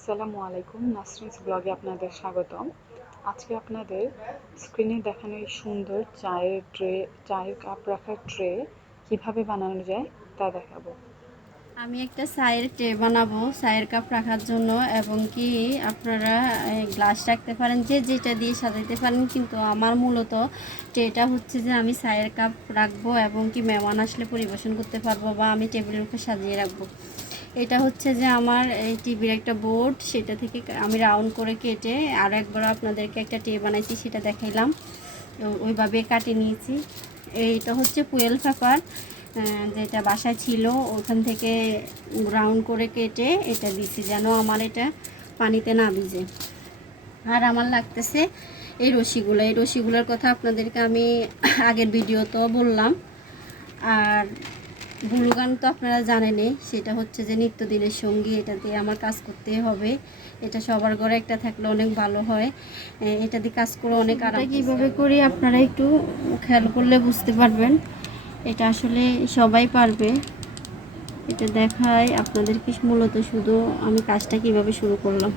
আসসালামু আলাইকুম, নাসরিনস ব্লগে আপনাদের স্বাগতম। আজকে আপনাদের স্ক্রিনে দেখানো এই সুন্দর চায়ের কাপ রাখার ট্রে কিভাবে বানানো যায় তা দেখাবো। আমি একটা চায়ের ট্রে বানাবো চায়ের কাপ রাখার জন্য, এবং কি আপনারা গ্লাস রাখতে পারেন, যে যেটা দিয়ে সাজাইতে পারেন, কিন্তু আমার মূলত ট্রেটা হচ্ছে যে আমি চায়ের কাপ রাখবো এবং কি মেহমান আসলে পরিবেশন করতে পারবো বা আমি টেবিলের উপর সাজিয়ে রাখবো। এটা হচ্ছে যে আমার এই টিভির একটা বোর্ড, সেটা থেকে আমি রাউন্ড করে কেটে আর একবার আপনাদেরকে একটা ট্রে বানাইছি, সেটা দেখাইলাম। ওইভাবে কাটিয়ে নিয়েছি। এইটা হচ্ছে ফুয়েল পেপার, যেটা বাসায় ছিল, ওখান থেকে রাউন্ড করে কেটে এটা দিছি যেন আমার এটা পানিতে না ভিজে। আর আমার লাগতেছে এই রশিগুলোর কথা আপনাদেরকে আমি আগের ভিডিওতেও বললাম। আর গ্লুগান তো আপনারা জানেনই, সেটা হচ্ছে যে নিত্যদিনের সঙ্গী, এটা দিয়ে আমার কাজ করতে হবে। এটা সবার ঘরে একটা থাকলে অনেক ভালো হয়, এটা দিয়ে কাজ করে অনেক আরাম। কীভাবে করি আপনারা একটু খেয়াল করলে বুঝতে পারবেন, এটা আসলে সবাই পারবে। এটা দেখায় আপনাদেরকে মূলত শুধু আমি কাজটা কিভাবে শুরু করলাম।